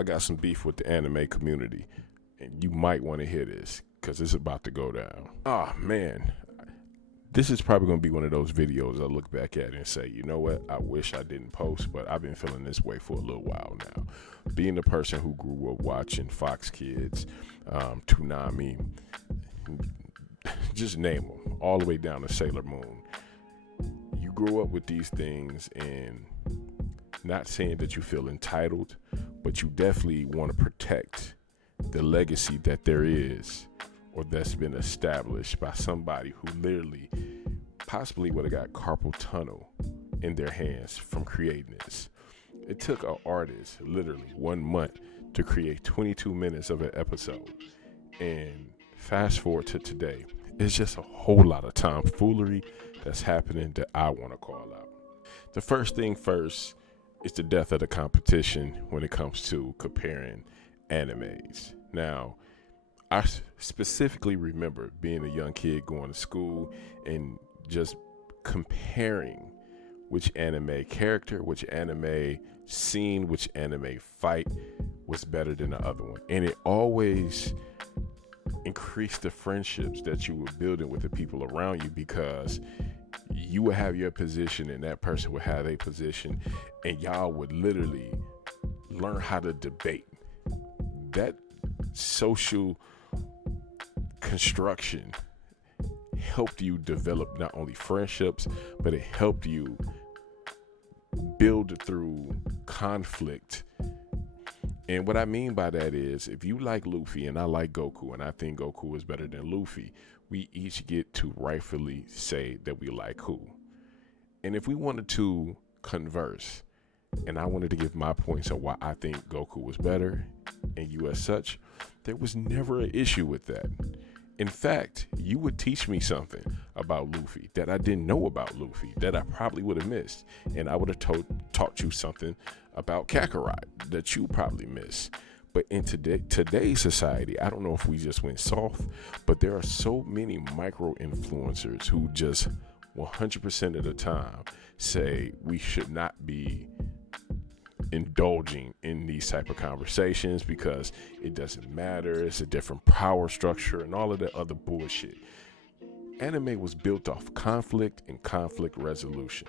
I got some beef with the anime community, and you might want to hear this because it's about to go down. Oh man, this is probably going to be one of those videos I look back at and say, you know what, I wish I didn't post, but I've been feeling this way for a little while now. Being the person who grew up watching Fox Kids, Toonami, just name them, all the way down to Sailor Moon. You grew up with these things, and not saying that you feel entitled, but you definitely want to protect the legacy that there is or that's been established by somebody who literally possibly would have got carpal tunnel in their hands from creating this. It took an artist literally 1 month to create 22 minutes of an episode. And fast forward to today, it's just a whole lot of tomfoolery that's happening that I want to call out. The first thing first is the death of the competition when it comes to comparing animes. Now, I specifically remember being a young kid going to school and just comparing which anime character, which anime scene, which anime fight was better than the other one. And it always increased the friendships that you were building with the people around you, because you would have your position and that person would have their position, and y'all would literally learn how to debate. That social construction helped you develop not only friendships, but it helped you build through conflict. And what I mean by that is, if you like Luffy and I like Goku, and I think Goku is better than Luffy, we each get to rightfully say that we like who. And if we wanted to converse, and I wanted to give my points on why I think Goku was better, and you as such, there was never an issue with that. In fact, you would teach me something about Luffy that I didn't know about Luffy that I probably would have missed. And I would have taught you something about Kakarot that you probably missed. But in today's society, I don't know if we just went soft, but there are so many micro influencers who just 100% of the time say we should not be indulging in these type of conversations because it doesn't matter, it's a different power structure and all of that other bullshit. Anime was built off conflict and conflict resolution.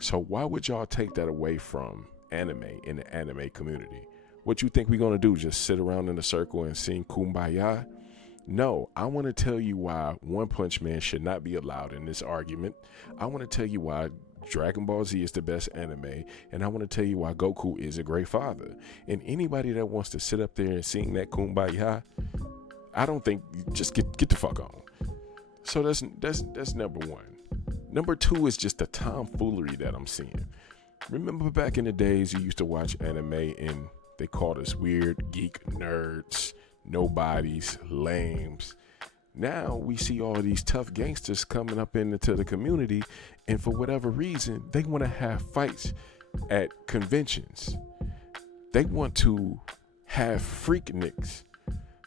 So why would y'all take that away from anime in the anime community? What you think we're gonna do, just sit around in a circle and sing Kumbaya? No, I want to tell you why One Punch Man should not be allowed in this argument. I want to tell you why Dragon Ball Z is the best anime, and I want to tell you why Goku is a great father. And anybody that wants to sit up there and sing that Kumbaya, I don't think, just get the fuck on. So that's number one. Number two is just the tomfoolery that I'm seeing. Remember back in the days you used to watch anime and they called us weird, geek nerds, nobodies, lames. Now we see all these tough gangsters coming up into the community, and for whatever reason, they want to have fights at conventions. They want to have freakniks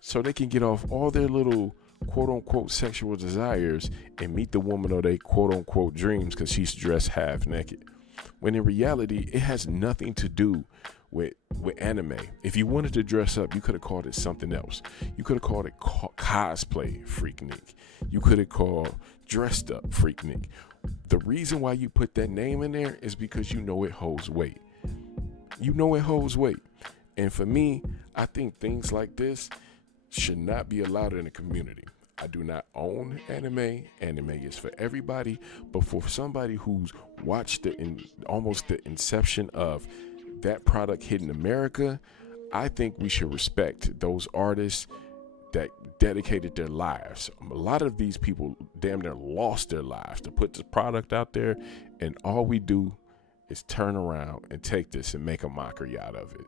so they can get off all their little quote-unquote sexual desires and meet the woman of their quote-unquote dreams because she's dressed half naked. When in reality, it has nothing to do with anime. If you wanted to dress up, you could have called it something else. You could have called it cosplay freaknik. You could have called dressed up freaknik. The reason why you put that name in there is because you know it holds weight. You know it holds weight. And for me, I think things like this should not be allowed in the community. I do not own anime. Anime is for everybody. But for somebody who's watched almost the inception of that product hitting America, I think we should respect those artists that dedicated their lives. A lot of these people damn near lost their lives to put the product out there, and all we do is turn around and take this and make a mockery out of it.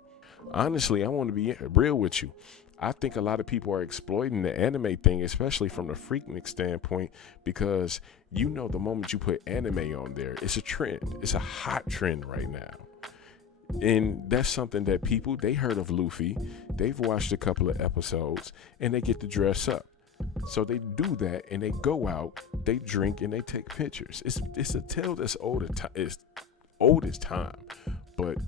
Honestly, I want to be real with you. I think a lot of people are exploiting the anime thing, especially from the Freaknik standpoint, because the moment you put anime on there, it's a trend. It's a hot trend right now. And that's something that people, they heard of Luffy, they've watched a couple of episodes, and they get to dress up. So they do that, and they go out, they drink, and they take pictures. It's a tale that's old as time. But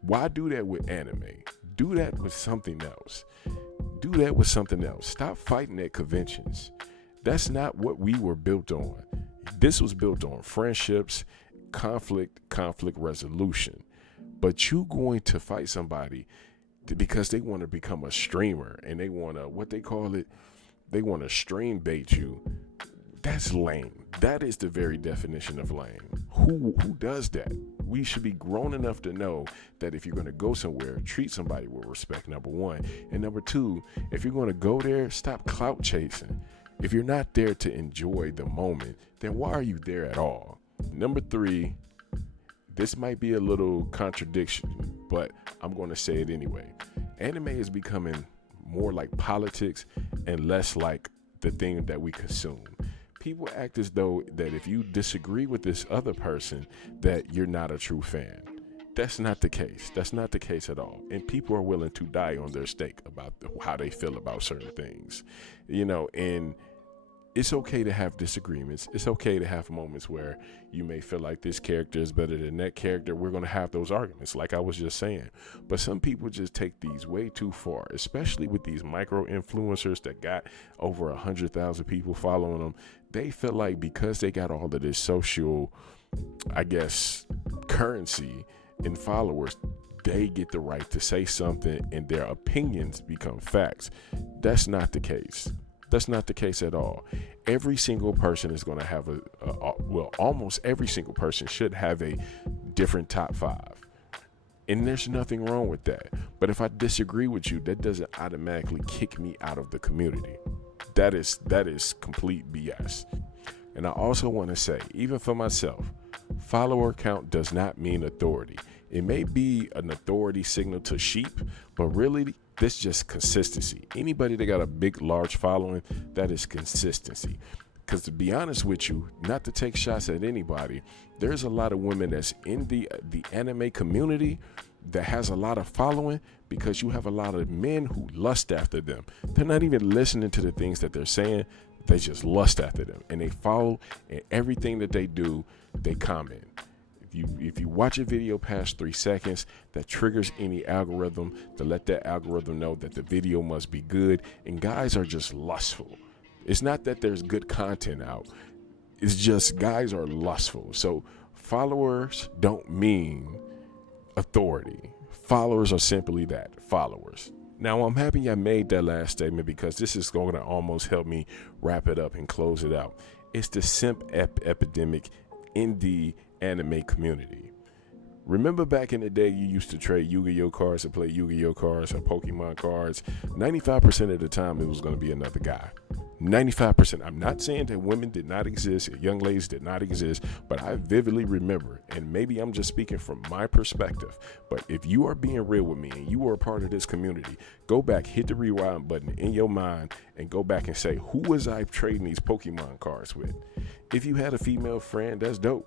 why do that with anime? Do that with something else. Do that with something else. Stop fighting at conventions. That's not what we were built on. This was built on friendships, conflict resolution. But you going to fight somebody because they want to become a streamer and they want to, what they call it, they want to stream bait you. That's lame. That is the very definition of lame. Who does that? We should be grown enough to know that if you're going to go somewhere, treat somebody with respect, number one. And number two, if you're going to go there, stop clout chasing. If you're not there to enjoy the moment, then why are you there at all? Number three, this might be a little contradiction, but I'm going to say it anyway. Anime is becoming more like politics and less like the thing that we consume. People act as though that if you disagree with this other person, that you're not a true fan. That's not the case. That's not the case at all. And people are willing to die on their stake about how they feel about certain things, and it's okay to have disagreements. It's okay to have moments where you may feel like this character is better than that character. We're going to have those arguments, like I was just saying. But some people just take these way too far, especially with these micro influencers that got over 100,000 people following them. They feel like because they got all of this social, currency and followers, they get the right to say something and their opinions become facts. That's not the case. That's not the case at all. Every single person is going to have almost every single person should have a different top 5. And there's nothing wrong with that. But if I disagree with you, that doesn't automatically kick me out of the community. That is complete BS. And I also want to say, even for myself, follower count does not mean authority. It may be an authority signal to sheep, but really, this is just consistency. Anybody that got a big, large following, that is consistency. Because to be honest with you, not to take shots at anybody, there's a lot of women that's in the anime community that has a lot of following because you have a lot of men who lust after them. They're not even listening to the things that they're saying. They just lust after them. And they follow, and everything that they do, they comment. If you watch a video past 3 seconds, that triggers any algorithm to let that algorithm know that the video must be good. And guys are just lustful. It's not that there's good content out. It's just guys are lustful. So followers don't mean authority. Followers are simply that, followers. Now, I'm happy I made that last statement because this is going to almost help me wrap it up and close it out. It's the simp epidemic in the anime community. Remember back in the day, you used to trade Yu-Gi-Oh cards or play Yu-Gi-Oh cards or Pokemon cards. 95% of the time, it was going to be another guy. 95%. I'm not saying that women did not exist, young ladies did not exist, but I vividly remember, and maybe I'm just speaking from my perspective, but if you are being real with me and you are a part of this community, go back, hit the rewind button in your mind and go back and say, who was I trading these Pokemon cards with? If you had a female friend, that's dope.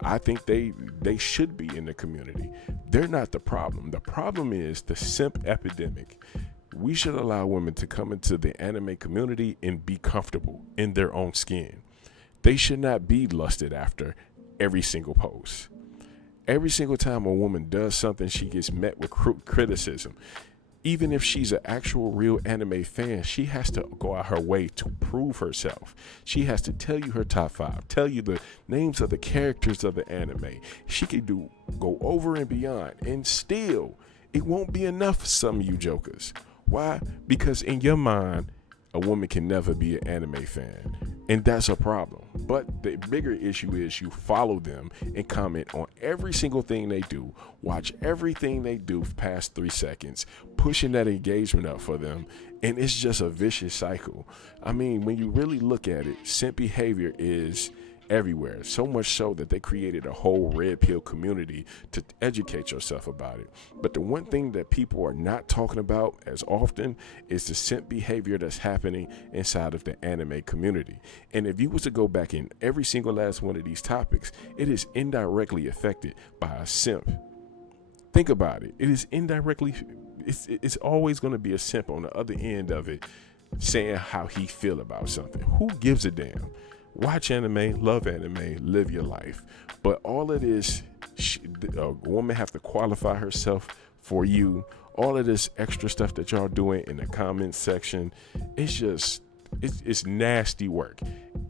I think they should be in the community. They're not the problem. The problem is the simp epidemic. We should allow women to come into the anime community and be comfortable in their own skin. They should not be lusted after every single post. Every single time a woman does something, she gets met with criticism. Even if she's an actual real anime fan, she has to go out her way to prove herself. She has to tell you her top 5, tell you the names of the characters of the anime. She can go over and beyond, and still, it won't be enough for some of you jokers. Why? Because in your mind, a woman can never be an anime fan, and that's a problem. But the bigger issue is you follow them and comment on every single thing they do, watch everything they do past 3 seconds, pushing that engagement up for them, and it's just a vicious cycle. I mean, when you really look at it, simp behavior is everywhere, so much so that they created a whole red pill community to educate yourself about it. But the one thing that people are not talking about as often is the simp behavior that's happening inside of the anime community. And if you was to go back in every single last one of these topics, it is indirectly affected by a simp. Think about it. It is indirectly, it's always going to be a simp on the other end of it saying how he feel about something. Who gives a damn? Watch anime, love anime, live your life. But all it is, a woman have to qualify herself for you, all of this extra stuff that y'all doing in the comment section, it's nasty work.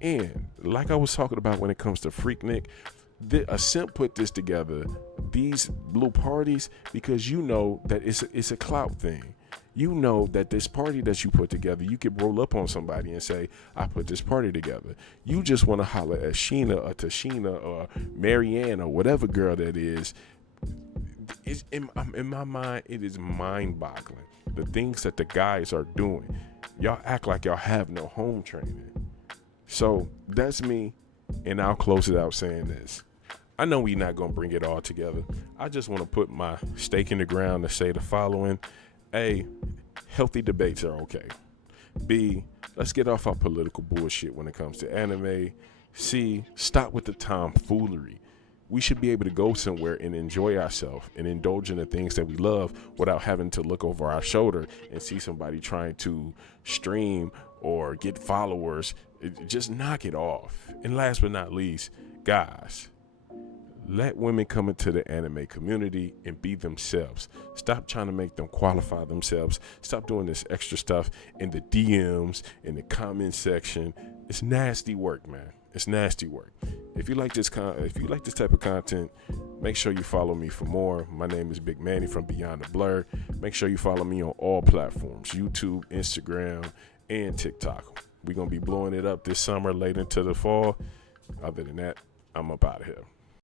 And like I was talking about when it comes to Freaknik, a simp put this together, these blue parties, because you know that it's a clout thing. You know that this party that you put together, you could roll up on somebody and say, I put this party together. You just want to holler at Sheena or Tashina or Marianne or whatever girl that is. In my mind, it is mind-boggling. The things that the guys are doing. Y'all act like y'all have no home training. So that's me, and I'll close it out saying this. I know we're not going to bring it all together. I just want to put my stake in the ground to say the following. A, healthy debates are okay. B, let's get off our political bullshit when it comes to anime. C, stop with the tomfoolery. We should be able to go somewhere and enjoy ourselves and indulge in the things that we love without having to look over our shoulder and see somebody trying to stream or get followers. Just knock it off. And last but not least, guys, let women come into the anime community and be themselves. Stop trying to make them qualify themselves. Stop doing this extra stuff in the DMs, in the comment section. It's nasty work, man. It's nasty work. If you like this type of content, make sure you follow me for more. My name is Big Manny from Beyond the Blur. Make sure you follow me on all platforms, YouTube, Instagram, and TikTok. We're going to be blowing it up this summer, late into the fall. Other than that, I'm up out of here.